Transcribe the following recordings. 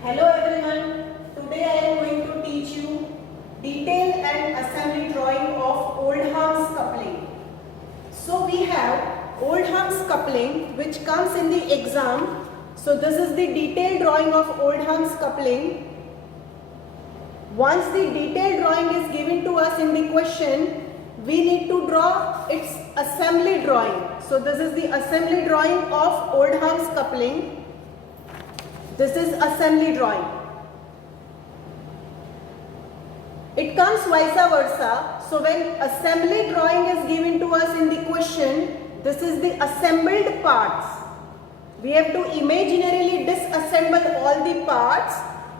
Hello everyone, today I am going to teach you detail and assembly drawing of Oldham's coupling. So we have Oldham's coupling which comes in the exam. So this is the detailed drawing of Oldham's coupling. Once the detailed drawing is given to us in the question, we need to draw its assembly drawing. So this is the assembly drawing of Oldham's coupling. This is assembly drawing. It comes vice versa. So when assembly drawing is given to us in the question, this is the assembled parts. We have to imaginarily disassemble all the parts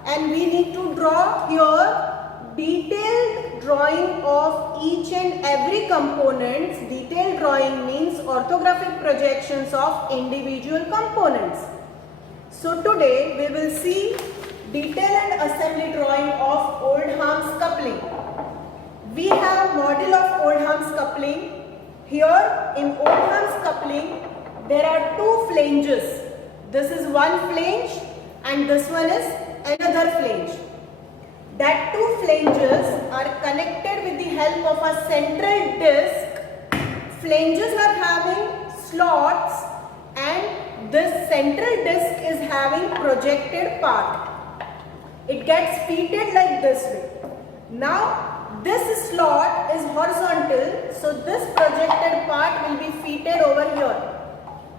and we need to draw here detailed drawing of each and every components. Detailed drawing means orthographic projections of individual components. So today we will see detail and assembly drawing of Oldham's coupling. We have model of Oldham's coupling. Here in Oldham's coupling there are two flanges. This is one flange and this one is another flange. That two flanges are connected with the help of a central disc. Flanges are having slots and this central disc is having projected part. It gets fitted like this way. Now this slot is horizontal, so this projected part will be fitted over here.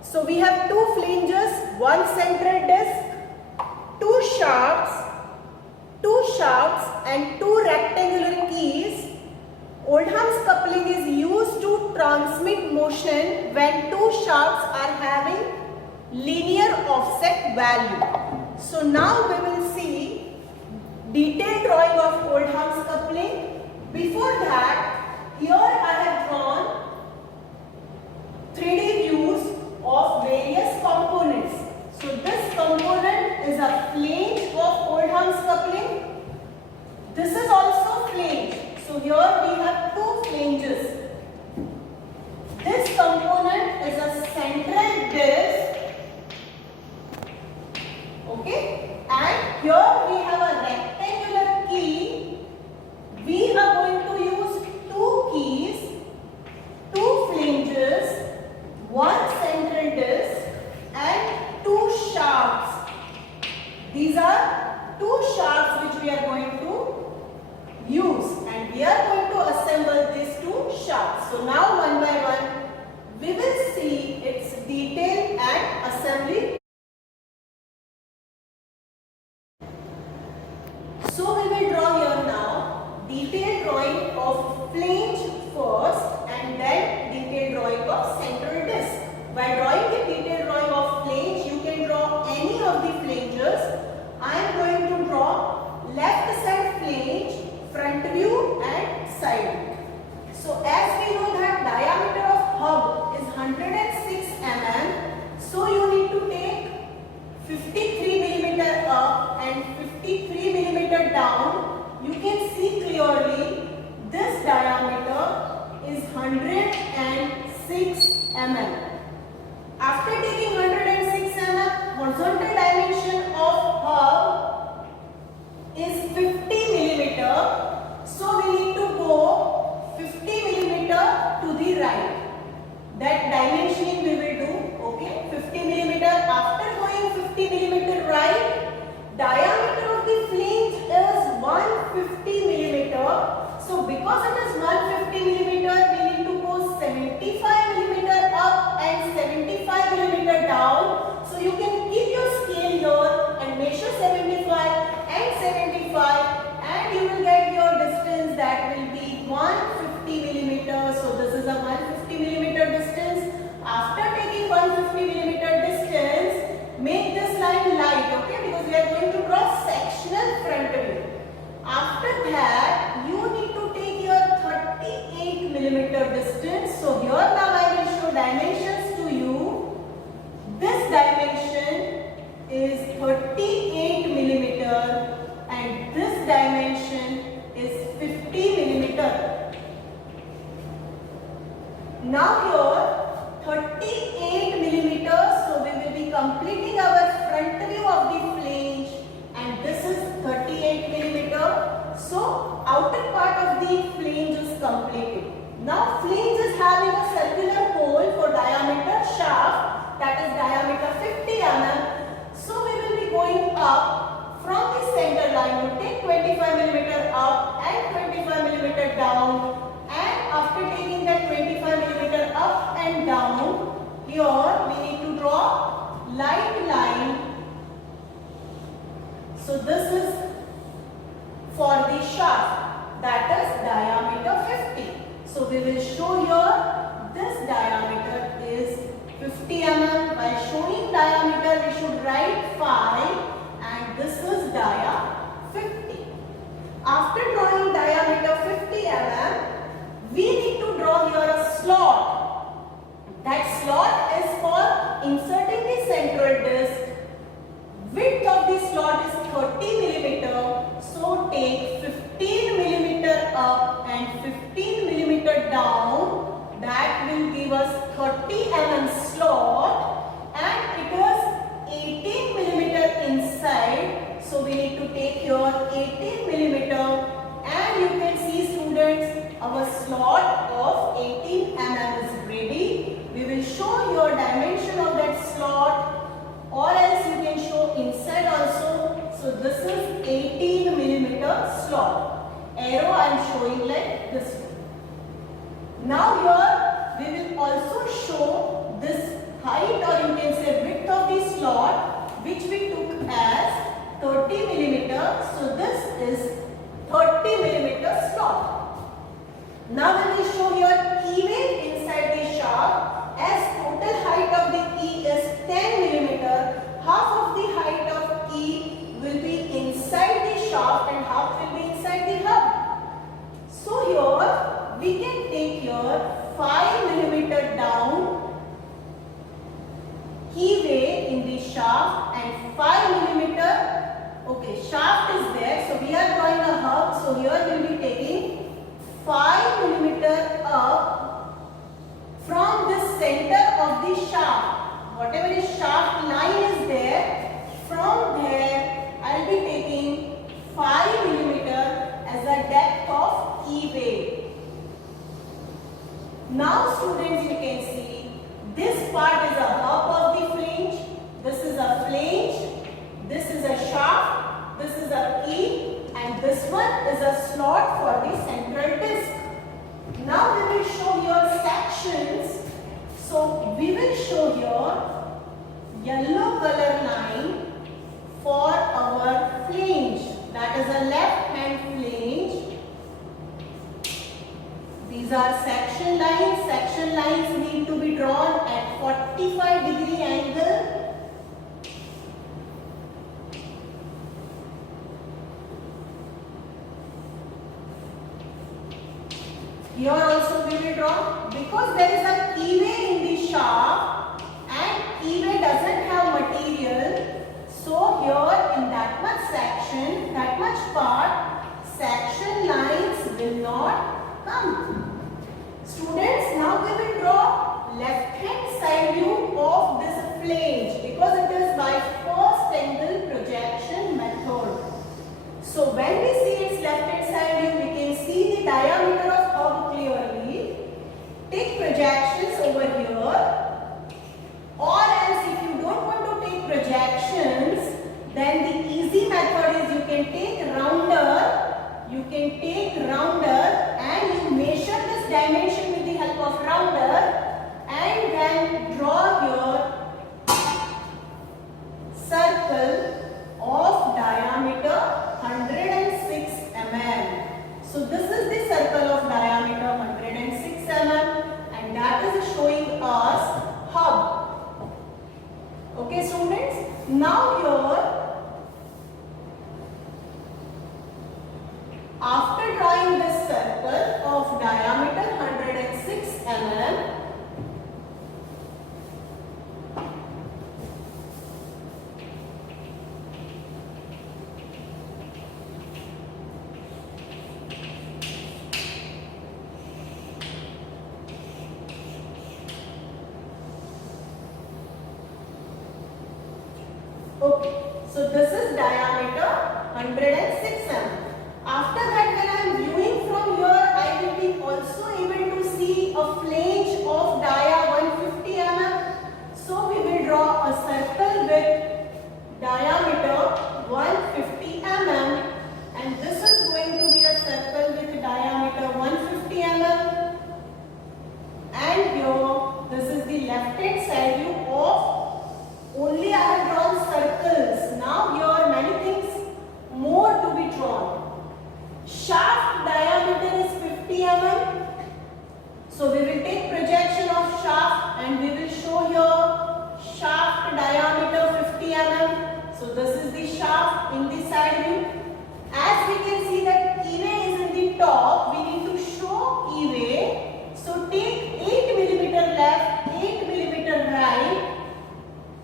So we have two flanges, one central disc, two shafts and two rectangular keys. Oldham's coupling is used to transmit motion when two shafts are having linear offset value. So now we will see detailed drawing of Oldham's coupling. Before that, here I have drawn 3D views of various components. So this component is a flange of Oldham's coupling. This is also flange. So here we have two flanges. This component is a central disc. Okay, and here we have a rectangular key. We are going to use two keys, two flanges, one central disc and two shafts. These are two shafts which we are going to use and we are going to assemble these two shafts. So now one by one we will see its detail and assembly. So we will draw here now detailed drawing of flange first and then detailed drawing of central disc. By drawing the detailed drawing of flange, you can draw any of the flanges. I am going to draw left side flange, front view and side view. So as we know that diameter of hub is 106 mm, so you need to take 53 mm up and 53 mm down. You can see clearly this diameter is 106 mm. After taking 106 mm, horizontal dimension of hub is 50 mm. So we need to go 50 mm to the right. That dimensioning we will do. Okay, 50 mm. After going 50 mm right, diameter of the flange is 150 mm. So because it is 150 mm, we need to go 75 mm up and 75 mm down. So you can keep your scale here and measure 75 and 75 and you will get your distance that will be 150 mm. So this is a 150 mm distance. After taking 150 mm distance, make this line light, okay, because we are going to draw sectional front view. After that, you need to take your 38 mm distance. So here now I will show dimensions to you. This dimension is 38 mm and this dimension is 50 mm. Now here 38 mm, so we will be completing our front view of the flange and up from the center line, you take 25 millimeter up and 25 millimeter down, and after taking that 25 millimeter up and down, here we need to draw light line. So this is for the shaft, that is diameter 50. So we will show here this diameter is 50 mm. While showing diameter, we should write 5 and this is dia 50. After drawing diameter 50 mm, we need to draw here a slot. That slot is for inserting the central disc. Width of the slot is 30 millimeter. So take 15 millimeter up and 15 millimeter down. That will give us 30 mm slot, and it is 18 millimeter inside. So we need to take here 18 millimeter, and you can see, students, our slot of 18 mm is ready. We will show your dimension of that slot, or else you can show inside also. So this is 18 millimeter slot. Arrow I am showing like this one. Now here we will also show this height, or you can say width of the slot, which we took as 30 millimeter. So this is 30 millimeter slot. Now we will show here keyway inside the shaft, as total height of the key is 10 millimeter. Half of the height of key will be inside the shaft and half will be inside the hub. So here we can take here 5 millimeter down keyway in the shaft and 5 millimeter. Okay, shaft is there, so we are drawing a hub. So here we will be taking 5 millimeter up from the center of the shaft. Whatever is shaft line is there, from there I will be taking 5 millimeter as a depth of keyway. Now students, you can see this part is a hub of the flange, this is a flange, this is a shaft, this is a key, and this one is a slot for the central disc. Now we will show here sections. So we will show here yellow color line for our flange, that is a left hand flange. These are section lines. Section lines need to be drawn at 45-degree angle. Here also we will draw, because there is a keyway in the shaft and keyway doesn't have material. So here in that much section, that much part, section lines will not come. Students, now we will draw left hand side view of this flange, because it is by first angle projection method. So when we see its left hand side view, we can see the diameter of hub clearly. Take projections over here, or else if you don't want to take projections, then the easy method is you can take rounder. You can take rounder and you measure this dimension with the help of rounder, and then draw your circle of diameter 106 mm. So this is the circle of diameter 106 mm, and that is showing us hub. Okay students, now here after drawing this circle of diameter 106 mm, okay, so this is diameter 106 mm. After that, when I am viewing from here, I will be also able to see a flange of dia 150 mm. So we will draw a circle with diameter So this is the shaft in the side view. As we can see that keyway is in the top, we need to show keyway. So take 8 millimeter left, 8 millimeter right,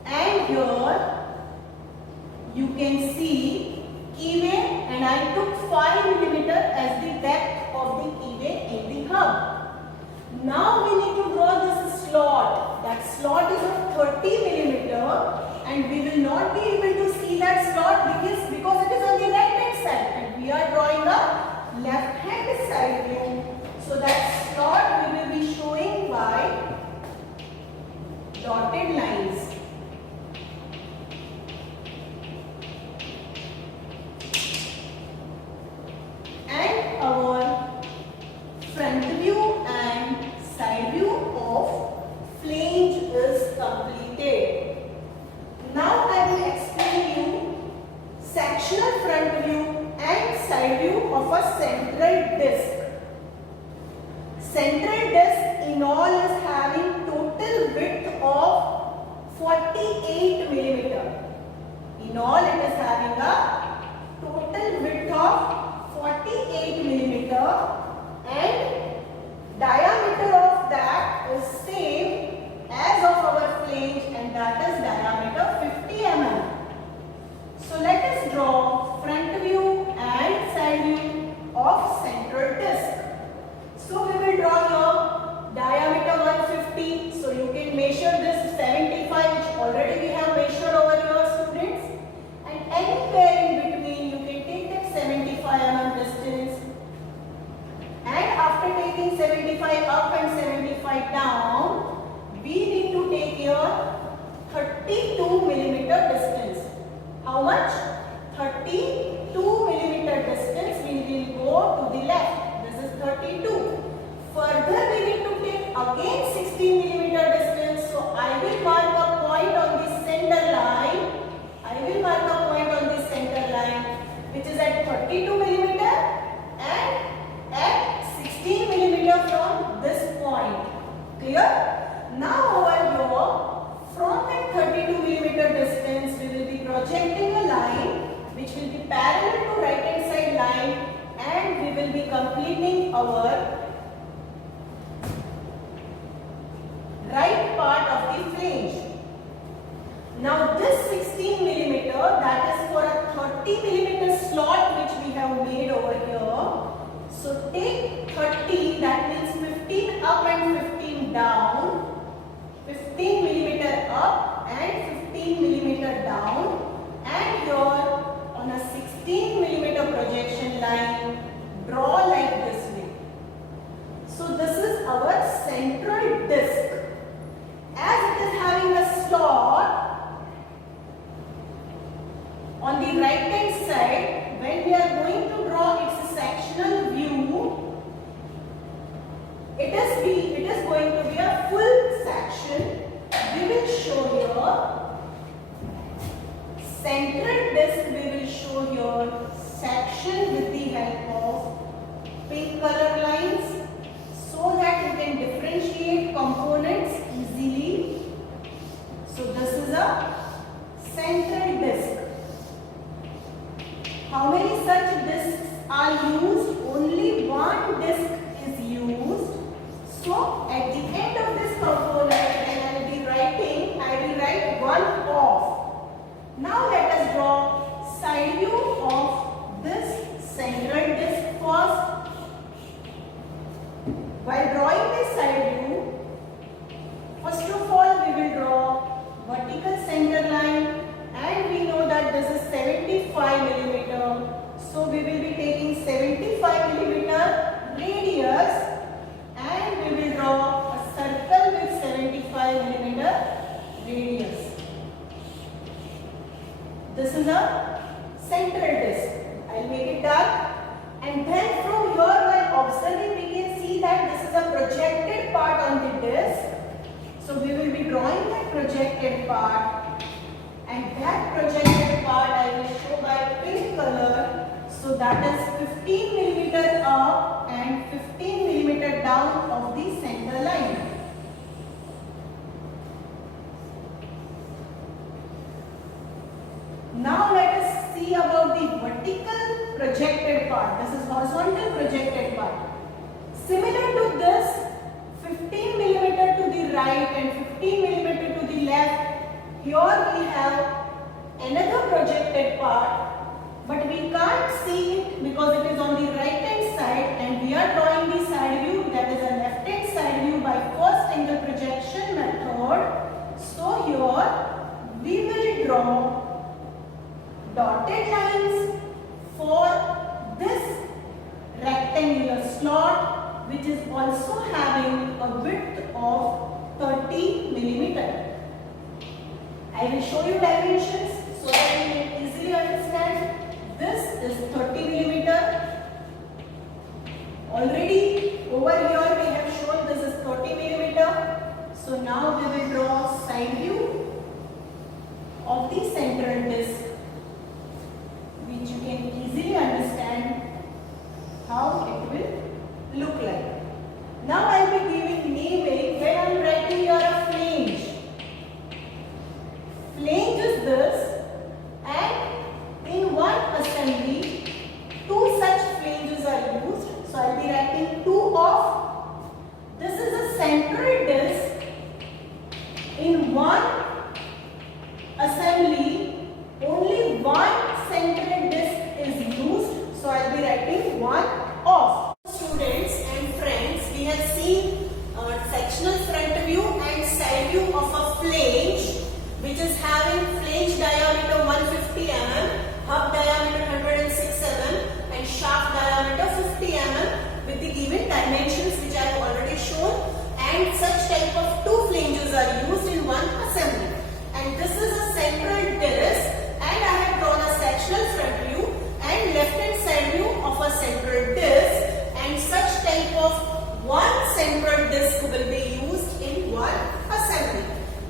and here you can see keyway, and I took 5 millimeter as the depth of the keyway in the hub. Now we need to draw this slot. That slot is of 30 millimeter, and we will not be able to see that slot because it is on the right hand side, and we are drawing a left hand side view. So that slot we will be showing by dotted lines. And our front view and side view of flange is completed. Now I will explain you sectional front view and side view of a central disc. Central disc in all is having total width of 48 millimeter. In all it is having a total width of 48 millimeter, and diameter of that is same as of our flange, and that is diameter 50 mm. So let us draw front view and side view of central disc. So we will draw here diameter 150. So you can measure this 75, which already we have measured over here, students. And anywhere in between you can take that 75 mm distance. And after taking 75 up and 75 down, we need to take here 32 millimeter distance. How much? 32 millimeter distance we will go to the left. This is 32. Further we need to take again 16 millimeter distance. So I will mark a point on the center line. I will mark a point on the center line which is at 32 millimeter and at 16 millimeter from this point. Clear? Now over here, from that 32 millimeter distance, we will be projecting a line which will be parallel to right hand side line, and we will be completing our right part of the flange. Now this 16 millimeter, that is for a 30 millimeter slot which we have made over here. So take 30, that means 15 up and 15 down. 15 millimeter up and 15 millimeter down, and here on a 16 millimeter projection line, draw like this way. So this is our central disc. As it is having a slot on the right hand side, when we are going to draw its sectional view, it is going to be a full section. We will show here central disc. We will show here section with the help of pink color lines so that you can differentiate components easily. So this is a central disc. How many such discs are used? Only one disc is used. So at the end of this component, when I will be writing, I will write 1 off. Now let us draw side view of this central disc first. While drawing this side view, first of all we will draw vertical center line, and we know that this is 75 millimeter. So we will be taking 75 millimeter radius, and we will draw a circle with 75 millimeter radius. This is a central disc. I will make it dark, and then from here while observing we can see that this is a projected part on the disc. So we will be drawing that projected part, and that projected part I will show by pink color. So that is 15 millimeter up and 15 millimeter down of the center line. Now let us see about the vertical projected part. This is horizontal projected part. Similar to this, 15 millimeter to the right and 15 millimeter to the left. Here we have another projected part, but we can't see it because it is on the right hand side, and we are drawing the side view, that is a left hand side view, by first angle projection method. So here we will draw dotted lines for this rectangular slot, which is also having a width of 30 millimeter. I will show you dimensions so that you can easily understand. This is 30 millimeter. Already over here we have shown this is 30 millimeter. So now we will draw side view of the central disc, which you can easily understand how it will look like. Now I will be giving naming when I am writing here a flange. Flange is this, and in one assembly, two such flanges are used. So I will be writing two of. This is a central disc. In one assembly, only one central disc is used. So I will be writing one of. Students and friends, we have seen sectional front view and side view of a flange, which is having flange diameter 150 mm, hub diameter 106 mm, and shaft diameter 50 mm with the given dimensions which I have already shown. And such type of two flanges are used in one assembly. And this is a central disc, and I have drawn a sectional front view and left hand side view of a central disc, and such type of one central disc will be used in one assembly.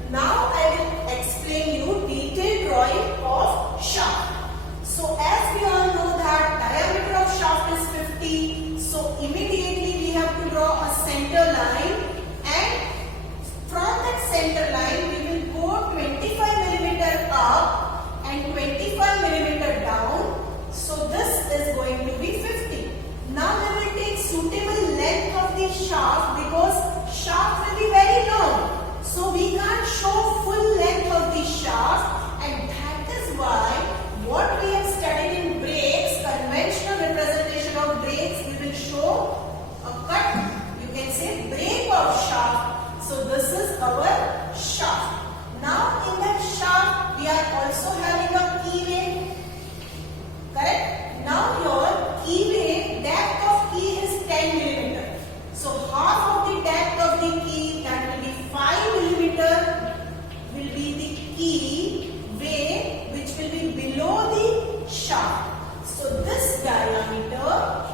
Now I will explain you detailed drawing of shaft. So as we all know that diameter of shaft is 50, so immediately we have to draw a center line, and from that center line we will go 25 millimeter up and 25 millimeter down. So this is going to be 50. Now we will take suitable length of the shaft because shaft will be very long. So we can't show full length of the shaft, and that is why what we have studied in brakes, conventional representation of brakes, we will show a cut, you can say brake of shaft. So this is our shaft. Now in that shaft we are also having a keyway, correct? Now your keyway depth of key is 10 millimeter. So half of the depth of the key, that will be 5 millimeter, will be the key way, which will be below the shaft. So this diameter,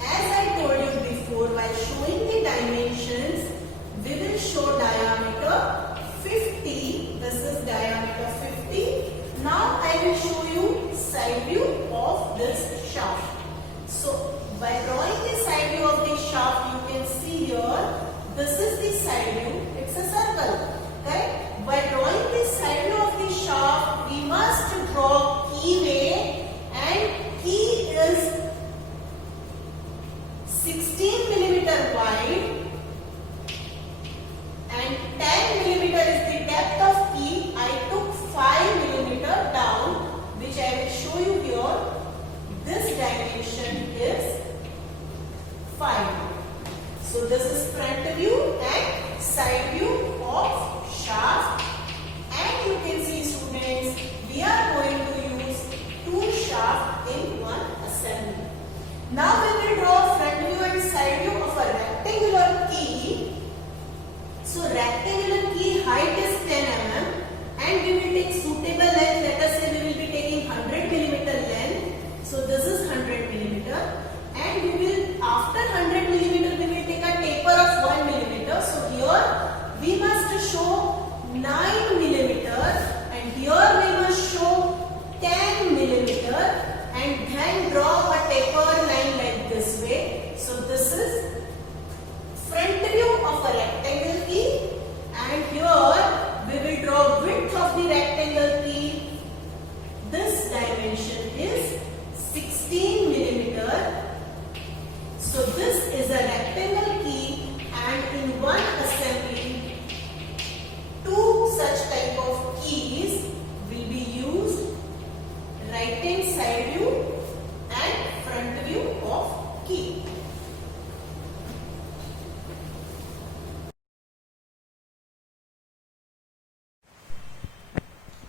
as I told you before, while showing the dimensions, we will show diameter 50. This is diameter 50. Now I will show you side view of this shaft. So by drawing the side view of the shaft, you can see here, this is the side view, it's a circle, right? By drawing the side view of the shaft, we must draw keyway, and key is 16 millimeter wide and 10 millimeter is the depth of key. I took 5 millimeter down, which I will show you here. This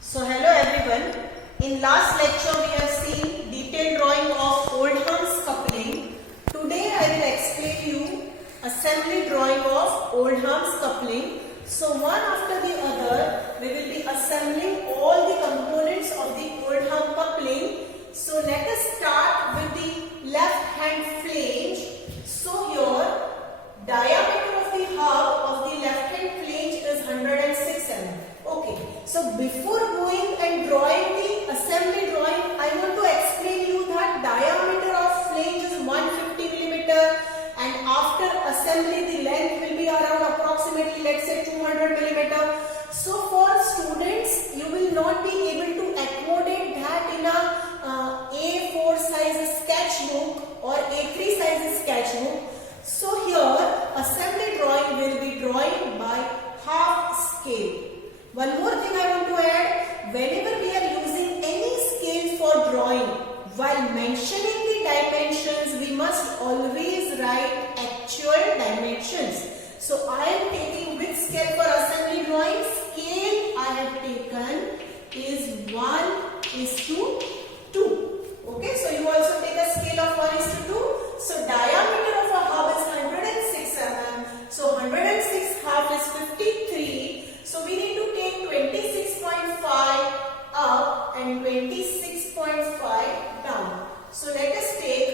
So hello everyone. In last lecture we have seen detailed drawing of Oldham's coupling. Today I will explain you assembly drawing of Oldham's coupling. So one after the other we will be assembling all the components of the Oldham coupling. So let us start with the left hand flange. So here diameter of the hub of the left hand flange is 106 mm. Okay, so before going and drawing the assembly drawing, I want to explain you that diameter of flange is 150 mm and after assembly the length will be around approximately, let's say, 200 mm. So for students, you will not be able to accommodate that in a A4 size sketchbook or A3 size sketchbook. So here assembly drawing will be drawing by half scale. One more thing I want to add, whenever we are using any scale for drawing, while mentioning the dimensions, we must always write actual dimensions. So I am taking which scale for assembly drawing? Scale I have taken is 1:2. Okay, so you also take a scale of 1:2. So diameter of a hub is 106 mm. So 106 half is 53. So we need to take 26.5 up and 26.5 down. So let us take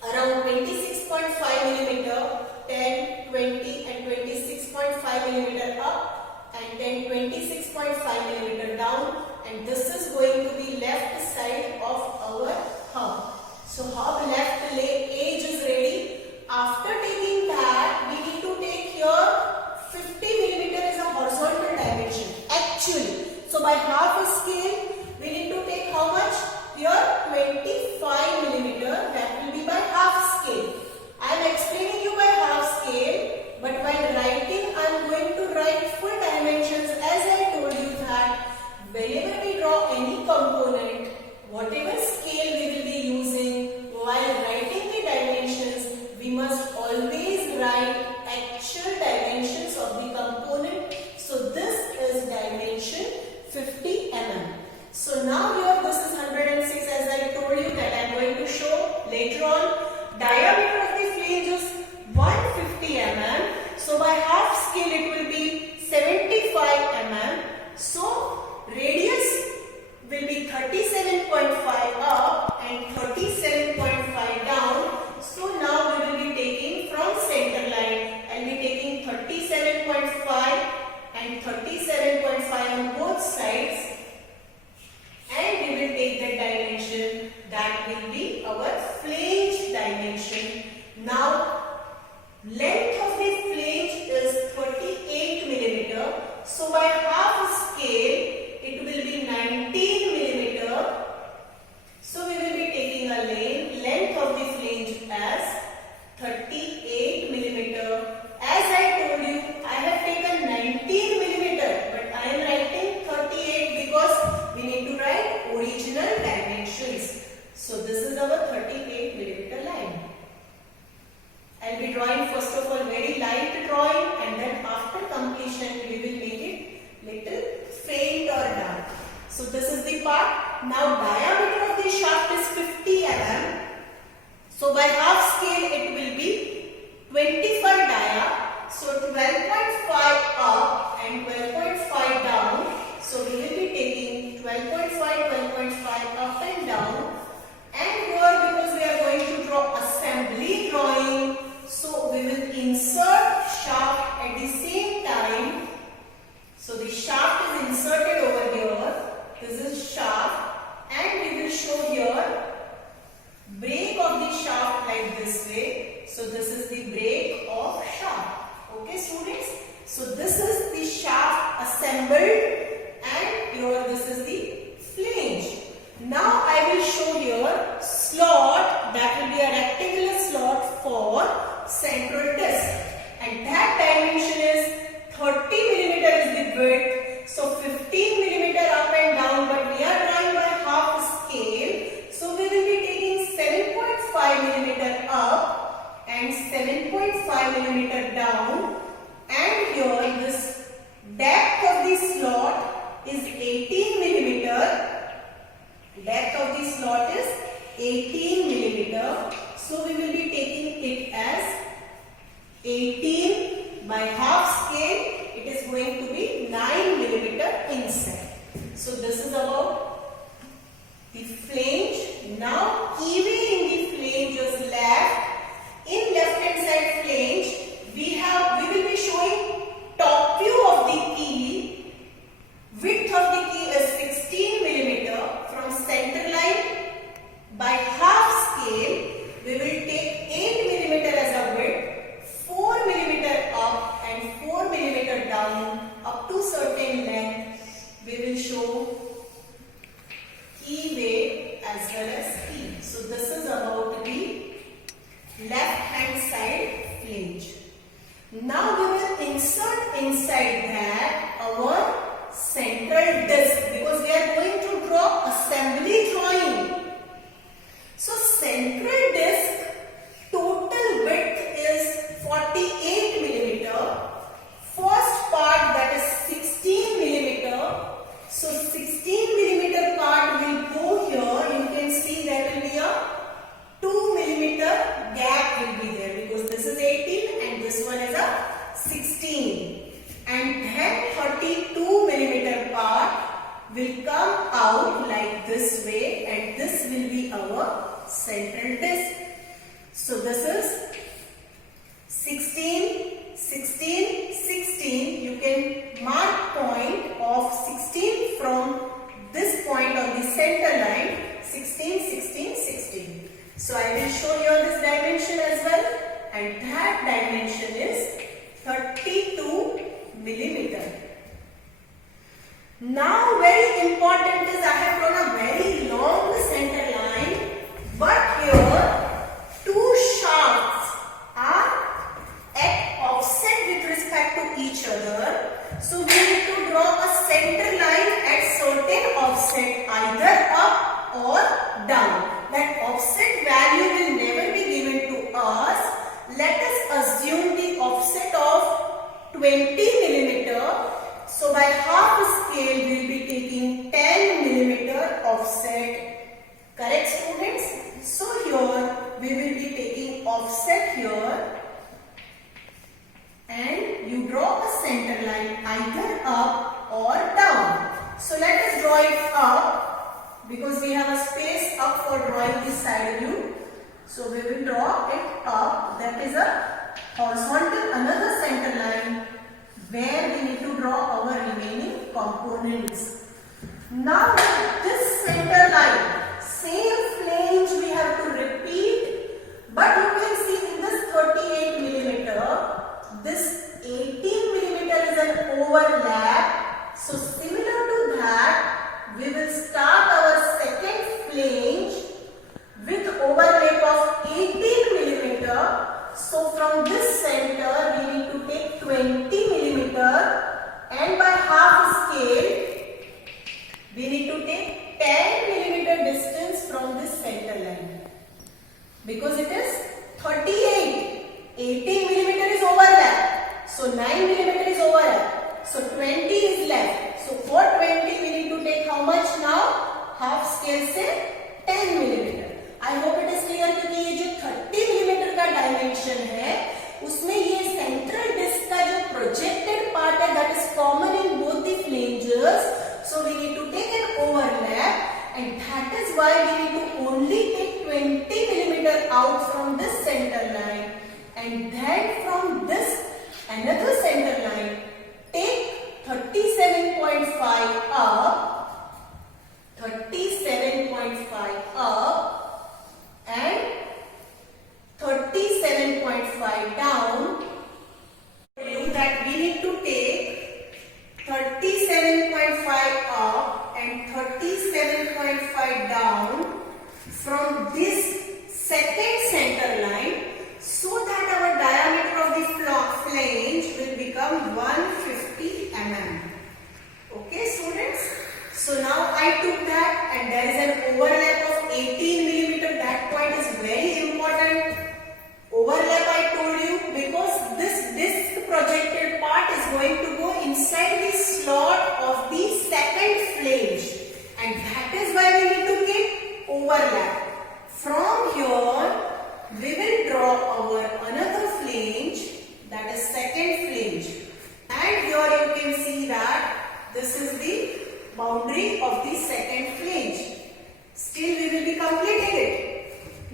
around 26.5 millimeter, 10, 20 and 26.5 millimeter up and then 26.5 millimeter down, and this is going to be left side of our hub. So hub left edge is ready. After taking that, we need to take here 50 millimeter is a horizontal dimension actually. So by half a scale, we need to take how much? Here 25 millimeter, that will be by half scale. I am explaining you by half scale, but while writing I am going to write full dimensions, as I told you that whenever we draw any component, whatever scale we will be using, while writing the dimensions, we must always write actual dimensions of the component. So this is dimension 50 mm. So now here this is 106, as I told you that I am going to show later on. Diameter of the flange is 150 mm. So by half scale it will be 75 mm. So radius will be 37.5 up and 37.5 down. So now we will be taking from center line. I will be taking 37.5 and 37.5 on both sides, and we will take that dimension. That will be our flange dimension. Now length of the flange is 38 millimeter. So by half scale it will be 19 millimeter. So we will be taking a length of the flange as 38 millimeter. As I told you, I have taken 19 millimeter, but I am writing 38 because we need to write original dimensions. So this is our 38 millimeter line. I will be drawing first of all very light drawing, and then after completion we will make it little faint or dark. So this is the part. Now diameter of the shaft is 50 mm. So by half scale it will be 25 dia. So 12.5 up and 12.5 down. So we will be taking 12.5, 12.5 up and down. And here, because we are going to draw assembly drawing, so we will insert shaft at the same time. So the shaft is inserted over here. This is shaft, and we will show here break of the shaft like this way. So this is the break of shaft. Okay students, so this is the shaft assembled, and here this is the flange. Now I will show here slot, that will be a rectangular slot for central disc, and that dimension is 30 millimeter is the width. So 15 millimeter up and down, but we are drawing by half scale. So we will be taking 7.5 millimeter up and 7.5 millimeter down, and here this depth of the slot is 18 slot is 18 millimeter. So we will be taking it as 18 by half scale. It is going to be 9 millimeter inside. So this is about the flange. Now keyway in the flange is left. In left hand side flange, we will be showing top view of the key. Width of the key is 16 millimeter. From center line by half scale, we will take 8 millimeter as a width, 4 millimeter up and 4 millimeter down up to certain length. We will show keyway as well as key. So this is about the left hand side flange. Now we will insert inside that our central disc, because we are going to draw assembly drawing. So central disc total width is 48 millimeter. First part, that is 16 millimeter. So 16 millimeter part will go here. You can see there will be a 2 millimeter gap will be there, because this is 18 and this one is a 16. And then 32 millimeter part will come out like this way, and this will be our central disc. So this is 16, 16, 16. You can mark point of 16 from this point on the center line. 16, 16, 16. So I will show you this dimension as well, and that dimension is 32 millimeter. Now very important is I have drawn a very long center line, but here two shafts are at offset with respect to each other. So we need to draw a center line at certain offset, either up or down. That offset value will never be given to us. Let us assume the offset of 20 millimeter. So by half scale we will be taking 10 millimeter offset. Correct, students? So here we will be taking offset here, and you draw a center line either up or down. So let us draw it up, because we have a space up for drawing this side view. So we will draw it up. That is a horizontal, another center line where we need to draw our remaining components. Now this center line, same flange we have to repeat, but you can see in this 38 millimeter, this 18 millimeter is an overlap. So similar to that, we will start our second flange with overlap of 18 millimeter. So from this center we need to take 20 millimeter, and by half scale we need to take 10 millimeter distance from this center line, because it is 38. 18 millimeter is overlap, so 9 millimeter is overlap, so 20 is left. So for 20 we need to take how much now? Half scale से 10 millimeter. I hope it is clear, क्योंकि ये जो 30 millimeter का dimension है, उसमें ये central disc का जो projected part है, that is common in both the flanges. So we need to take an overlap, and that is why we need to only take 20 millimeter out from this center line, and then from this another center line take 37.5 up, 37.5 up and 37.5 down. That we need to take 37.5 up and 37.5 down from this second center line, so that our diameter of the flange will become 150 mm. Okay, students? So now I took that, and there is an overlap of 18 millimeter. That point is very important. Overlap I told you, because this disc projected part is going to go inside the slot of the second flange, and that is why we need to get overlap. boundary of the second flange. Still we will be completing it.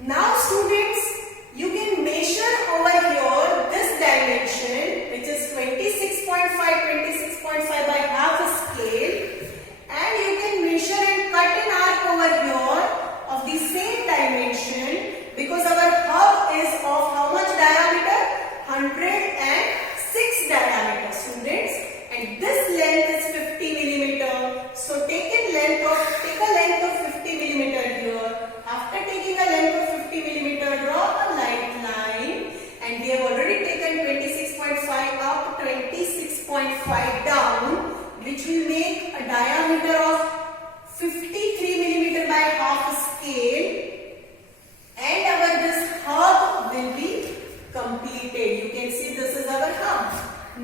Now students, you can measure over here this dimension, which is 26.5 by half a scale, and you can measure and cut an arc over here of the same dimension, because our hub is of how much diameter? 106 diameter, students, and this length is 50 millimeter. So take a length of 50 millimeter here. After taking a length of 50 millimeter, draw a light line, and we have already taken 26.5 up, 26.5 down, which will make a diameter of 53 millimeter by half a scale, and our this hub will be completed. You can see this is our hub.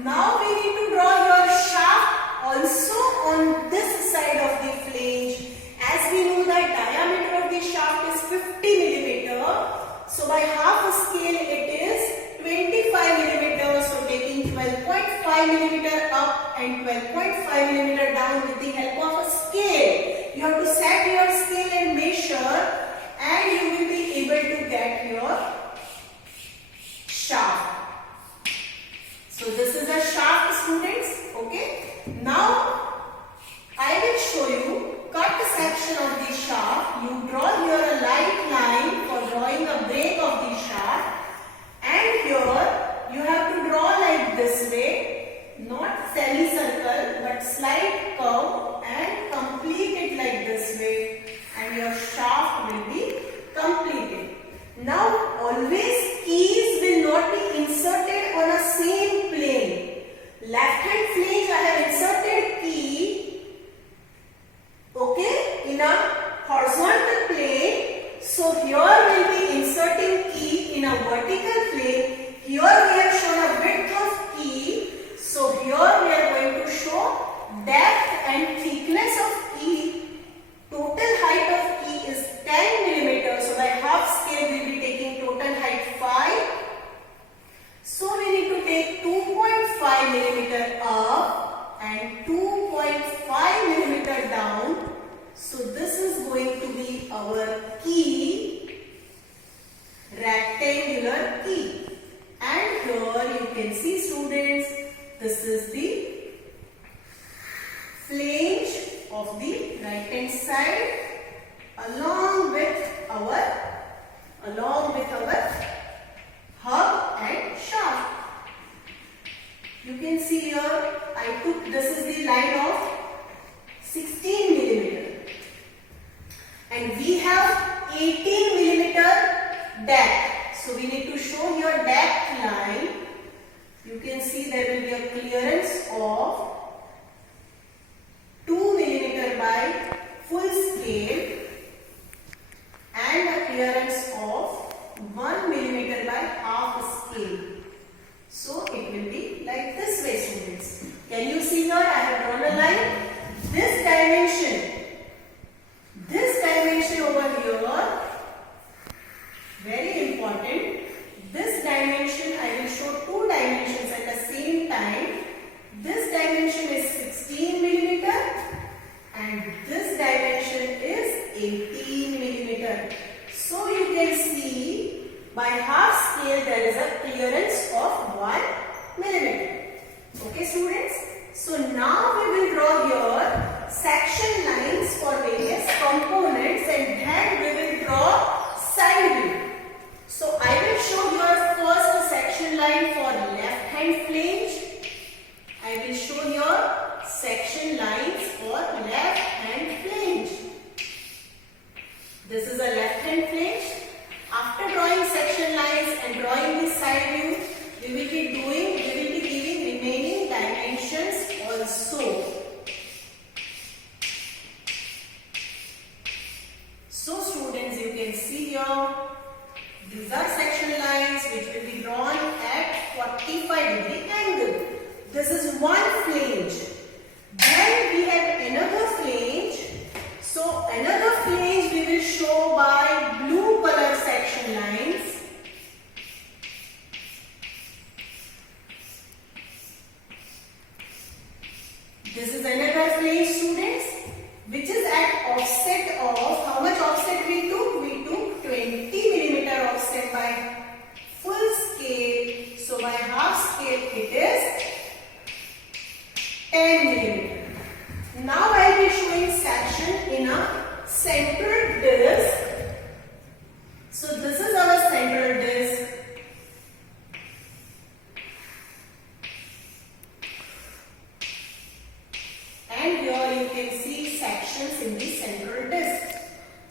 Now we need to draw your shaft also on this side of the flange. As we know that diameter of the shaft is 50 millimeter, so by half a scale it is 25 millimeter. So taking 12.5 millimeter up and 12.5 millimeter down with the help of a scale. You have to set your scale and measure, and you will be able to get your shaft. So this is a shaft, students. Okay. Now I will show you cut section of the shaft. You draw here a light line for drawing a break of the shaft, and here you have to draw like this way, not semicircle but slight curve, and complete it like this way, and your shaft will be completed. Now always keys will not be inserted on a same plane. Left hand flange I have inserted key, okay, in a horizontal plane. So here we will be inserting key in a vertical plane. Here we have shown a width of key. So here we are going to show depth and thickness of key. Total height of key is 10 millimeter. So by half scale we will be taking total height 5. So we need to take 2.5 millimeter up and 2.5 millimeter down. So this is going to be our key, rectangular key. And here you can see, students, this is the flange of the right hand side along with our hub and shaft. You can see here I took, this is the line of 16 millimeter, and we have 18 millimeter depth. So we need to show your depth line. You can see there will be a clearance of 2 millimeter by full scale and a clearance of 1 millimeter by half scale. So it will be like this way, students. Can you see here I have drawn a line? This dimension over here, very important. This dimension, I will show two dimensions at the same time. This dimension is 16 millimeter and this dimension is 18 millimeter. So you can see by half scale there is a clearance of 1 millimeter. Okay, students? So now we will draw here section lines for various components, and then we will draw side view. So I will show your first section line for left hand flange. I will show your section lines for left hand flange. This is a left hand flange. After drawing section lines and drawing the side view, we will be giving remaining dimensions also. So students, you can see here, these are section lines which will be drawn at 45-degree angle. This is one flange. Then we have another flange. So another flange we will show by blue color section lines. This is another flange, students.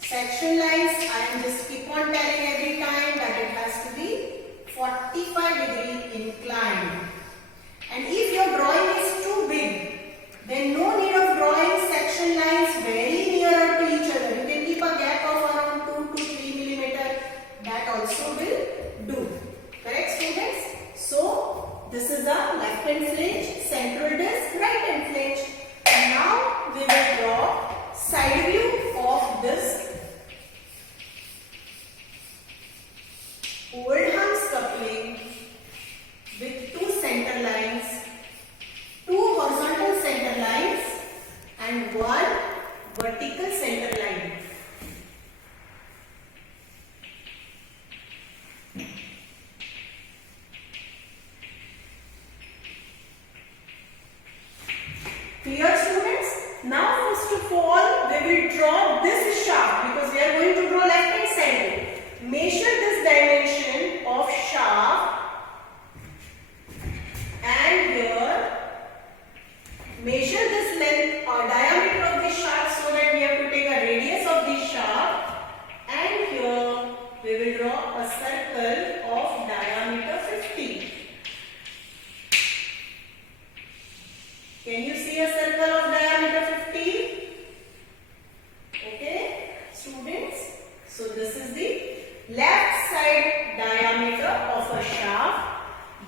Section lines, I am just keep on telling every time that it has to be 45-degree inclined. And if your drawing is too big, then no need of drawing section lines very nearer to each other. You can keep a gap of around 2 to 3 millimeter. That also will do. Correct, students? So this is the left hand flange, central disc, right hand flange. And now we will draw side view of this old Hump's coupling with two center lines, two horizontal center lines and one vertical center line. Clear, students? Now first of all we will draw this shaft because we are going to draw left hand side. Measure this dimension of shaft and here measure this length or diameter of the shaft so that we have to take a radius of the shaft, and here we will draw a circle of diameter 50. Can you see a circle of diameter 50? Okay, students. So this is the left side diameter of a shaft.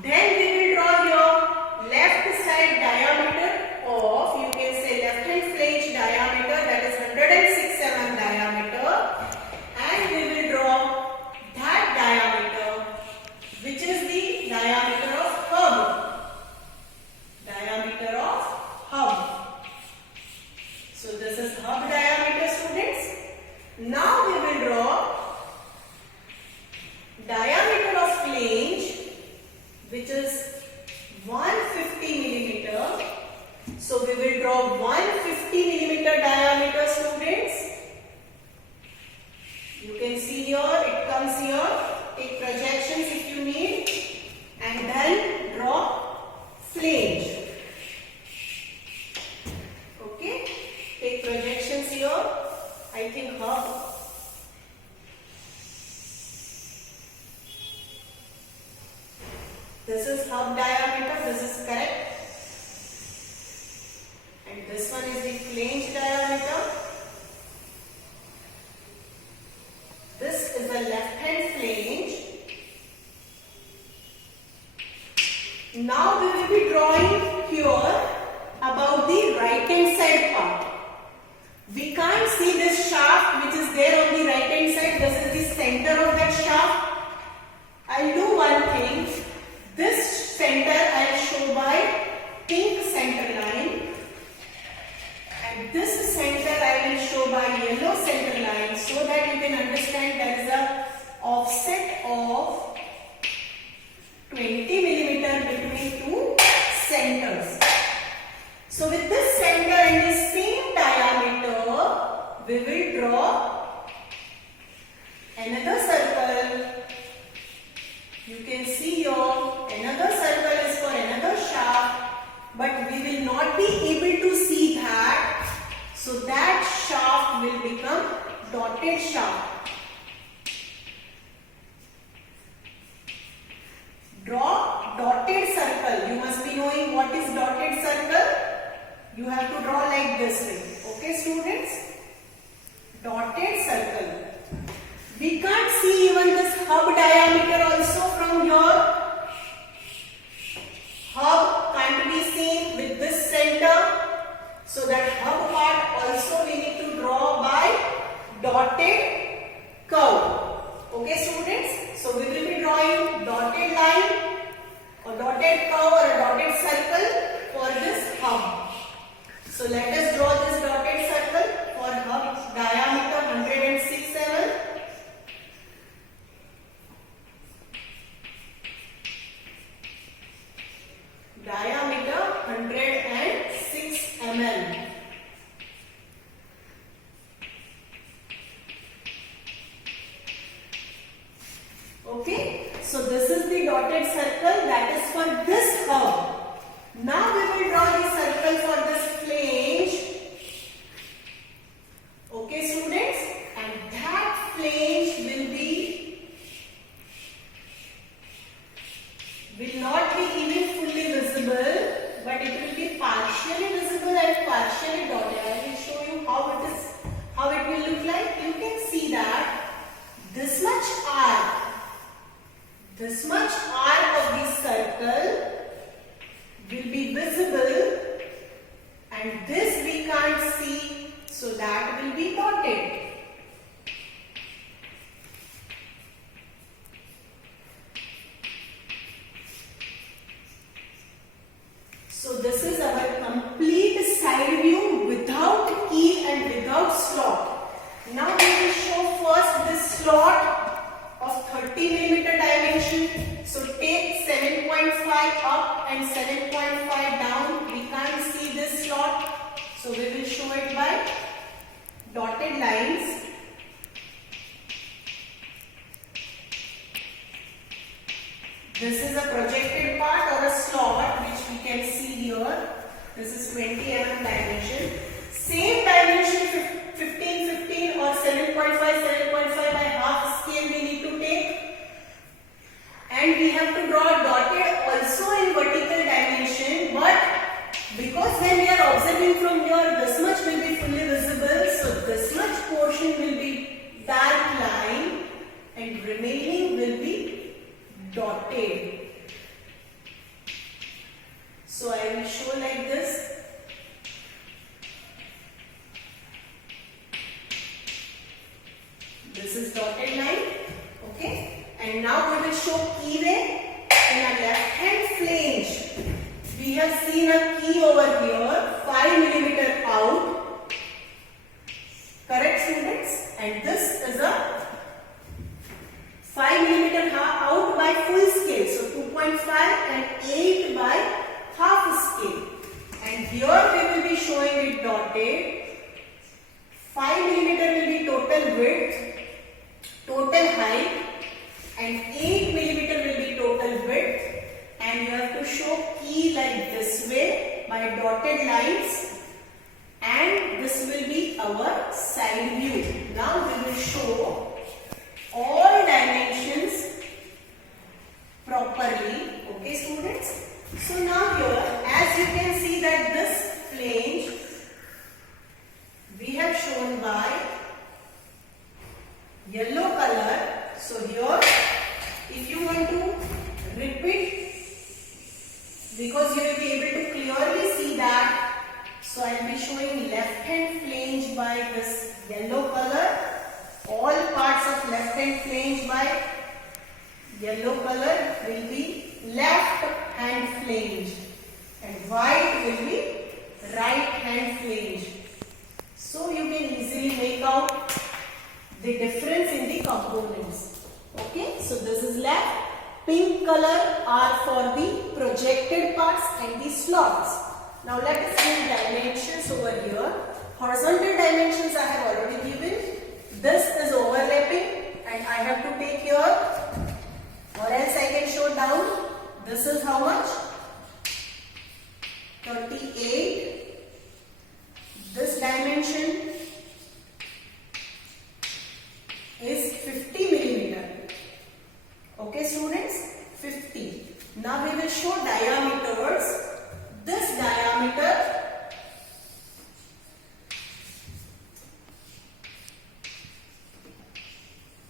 Then we will draw your left side diameter of, you can say left hand flange diameter, that is 106 mm diameter, and we will draw that diameter which is the diameter of hub. Diameter of hub. So this is hub diameter, students. Now we will draw diameter of flange which is 150 millimeter. So we will draw 150 millimeter diameter, students. You can see here, it comes here. Take projections if you need and then draw flange. Okay, take projections here. I think hub. This is hub diameter, this is correct. And this one is the flange diameter. This is the left hand flange. Now we will be drawing here about the right hand side part. We can't see this shaft which is there on the right hand side. This is the center of that shaft. I'll do one thing. This center I will show by pink center line, and this center I will show by yellow center line so that you can understand there is a offset of 20 millimeter between two centers. So with this center and the same diameter, we will draw another circle. You can see here another circle is for another shaft, but we will not be able to see that. So that shaft will become dotted shaft. Draw dotted circle. You must be knowing what is dotted circle. You have to draw like this way. Okay, students? Dotted circle. We can't see even this hub diameter also from here. Hub can't be seen with this center. So that hub part also we need to draw by dotted curve. Okay, students? So we will be drawing dotted line or dotted curve or a dotted circle for this hub. So let us draw this dotted circle for hub diameter 106 mm. Diameter 106 mm. Okay, so this is the dotted circle that is for this hub. Now we will draw the circle for this flange. Okay, students, and dotted. So this is our complete side view without key and without slot. Now we will show first this slot of 30 millimeter dimension. So take 7.5 up and 7.5 down. We can't see this slot. So we will show it by dotted lines. This is a projected part or a slot which we can see here. This is 20 mm dimension. Same dimension 15, 15 or 7.5, 7.5 by half scale we need to take. And we have to draw dotted also in vertical dimension, but because when we are observing from here, this much will be fully visible. So this much portion will be dark line and remaining will be dotted. So I will show like this. This is dotted line. Okay. And now we will show keyway in a left hand flange. We have seen a key over here, 5 millimeter out. Correct, students? And this is a 5 millimeter out by full scale. So 2.5 and 8 by half scale. And here we will be showing it dotted. 5 millimeter will be total width, total height, and 8 millimeter will be total width. And you have to show key like this way by dotted lines. And this will be our side view. Now we will show all dimensions properly. Okay, students? So now here, as you can see that this flange we have shown by yellow color. So here, if you want to repeat, because you will be able to clearly see that, so I will be showing left hand flange by this yellow color. All parts of left hand flange by yellow color will be left hand flange and white will be right hand flange. So you can easily make out the difference in the components. Okay, so this is left. Pink color are for the projected parts and the slots. Now let us give dimensions over here. Horizontal dimensions I have already given. This is overlapping and I have to take here, or else I can show down. This is how much? 38. This dimension is 50 millimeter. Okay, students? 50. Now we will show diameters. This diameter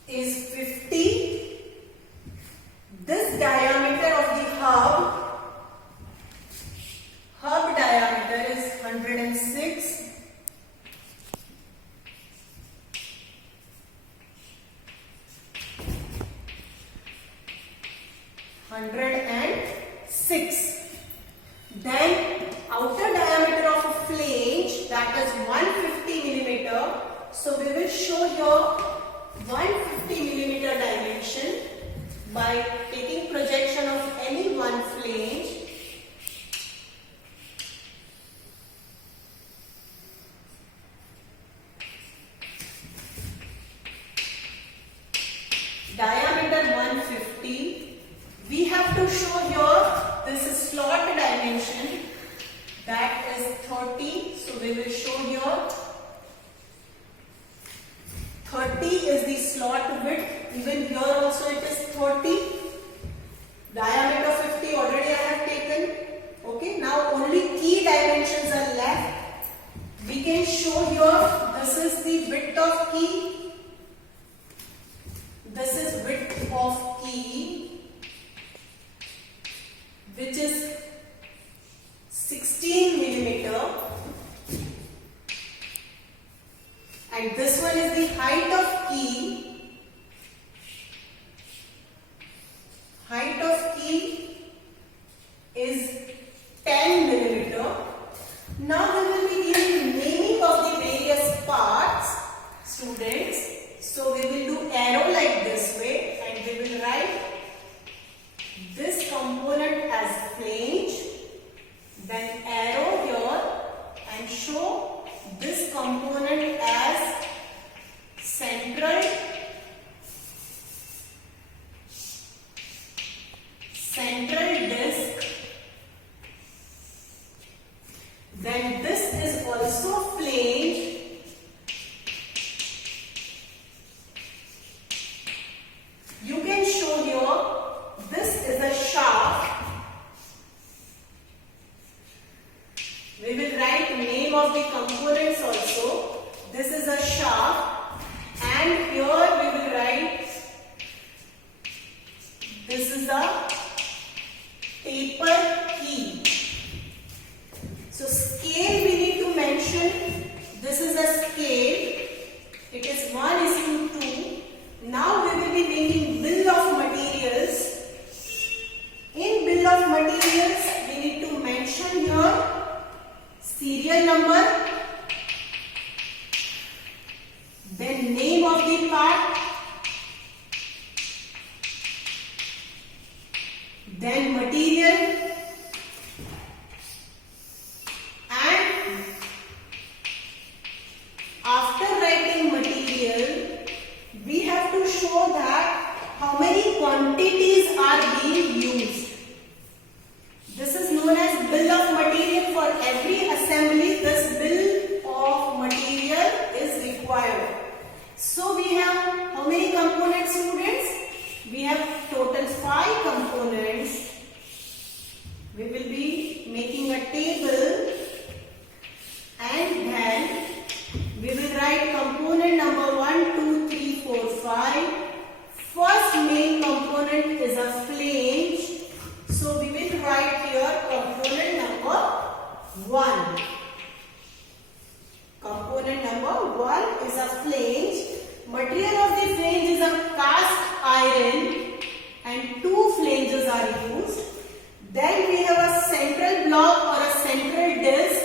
is 50. This diameter of the hub diameter is 106. Then outer diameter of a flange, that is 150 millimeter. So we will show here 150 millimeter dimension by taking projection of any one flange. Diameter 150. We have to show here this is slot dimension, that is 30. So we will show here 30 is the slot width. Even here also it is 30. Diameter 50 already I have taken. Okay, now only key dimensions are left. We can show here this is the width of key. This is width of key, which is 16 millimeter, and this one is the height of key. Height of key is 10 millimeter. Now we will be giving naming of the various parts, students. So we will do arrow like this way, and we will write this component as flange, then arrow here and show this component as central disc. Then this is also flange. You can show here, this is a shaft. We will write name of the components also. This is a shaft, and here we will write this is a taper key. So scale we need to mention. This is a scale. It is 1:2. Now we will be making bill of materials. In bill of materials, we need to mention here serial number, then name of the part, then material, and after writing material, we have to show that how many quantities are being used. This is known as bill of material. For every assembly, this bill of material is required. So we have how many components, students? We have total 5 components. We will be making a table, and then we will write component number 1, 2, 3, 4, 5. First main component is a flange. So we will write here component number 1. Component number 1 is a flange. Material of the flange is a cast iron, and 2 flanges are used. Then we have a central block or a central disc,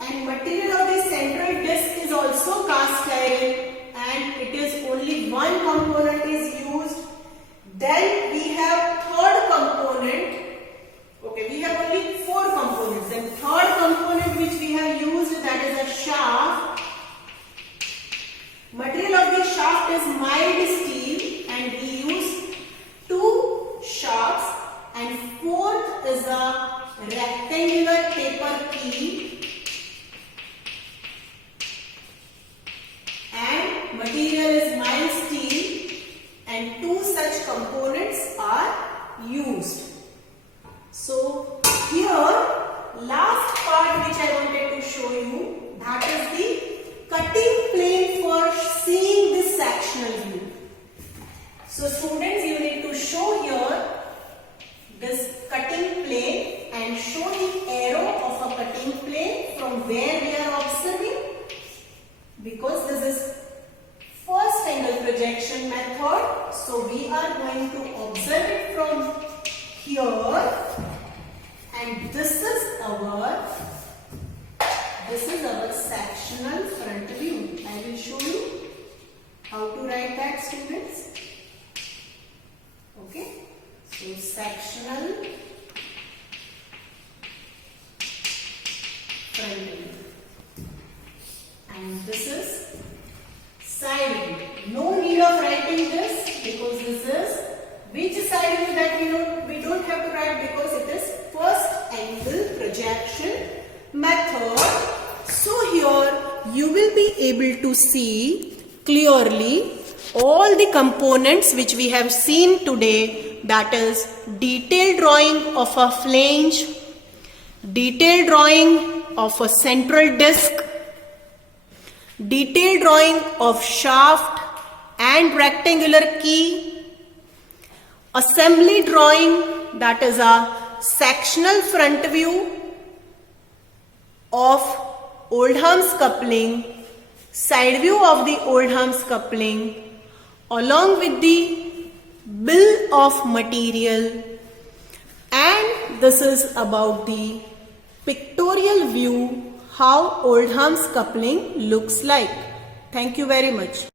and material of the central disc is also cast iron, and it is only one component is used. Then we have third component. Okay, we have only 4 components. Then third component which we have used, that is a shaft. Material of the shaft is mild steel, and we use 2 shafts. And fourth is a rectangular taper key. And material is mild steel, and 2 such components are used. So here, last part which I wanted to show you, that is the cutting plane for seeing this sectional view. So students, you need to show here this cutting plane and show the arrow of a cutting plane from where we are observing, because this is first angle projection method. So we are going to observe it from here, and this is our sectional front view. I will show you how to write that, students. Okay, so sectional front view, and this is side view. No need of writing this, because this is which side view, that we don't have to write, because it is first angle projection method. So here you will be able to see clearly all the components which we have seen today, that is detailed drawing of a flange, detailed drawing of a central disc, detailed drawing of shaft and rectangular key, assembly drawing, that is a sectional front view of Oldham's coupling, side view of the Oldham's coupling, along with the bill of material, and this is about the pictorial view how Oldham's coupling looks like. Thank you very much.